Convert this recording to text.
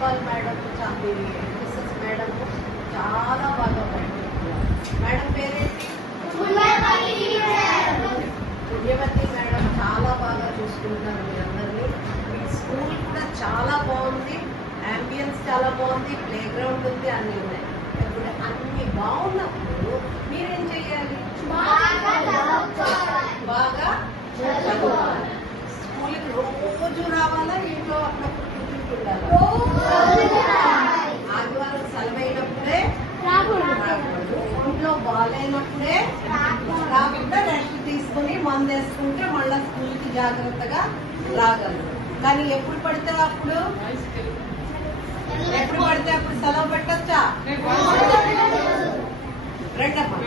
Principal madam missus madam చాలా బాగా madam పేరేంటి? పుణ్యవతి మేడం చాలా బాగా చూసుకుంటున్నారు మీ అందరినీ. మీ స్కూల్ కూడా చాలా బాగుంది, అంబియన్స్ చాలా బాగుంది, ప్లే గ్రౌండ్ ఉంది, అన్నీ ఉన్నాయి. ఇప్పుడు అన్ని బాగున్నప్పుడు మీరేం చెయ్యాలి? బాగా చదవాలి. స్కూల్కి రోజు రావాలా, ఇంట్లో అప్పుడప్పుడు కూర్చుంటుండాలా? ఆదివారం సెలవైనప్పుడే రాకూడదు, ఒంట్లో బాగాలేనప్పుడే రాకుండా రెస్ట్ తీసుకుని మందు వేసుకుంటే మళ్ళా స్కూల్కి జాగ్రత్తగా రాగలరు. కానీ ఎప్పుడు పడితే అప్పుడు సెలవు పెట్టచ్చా? రండమ్మా.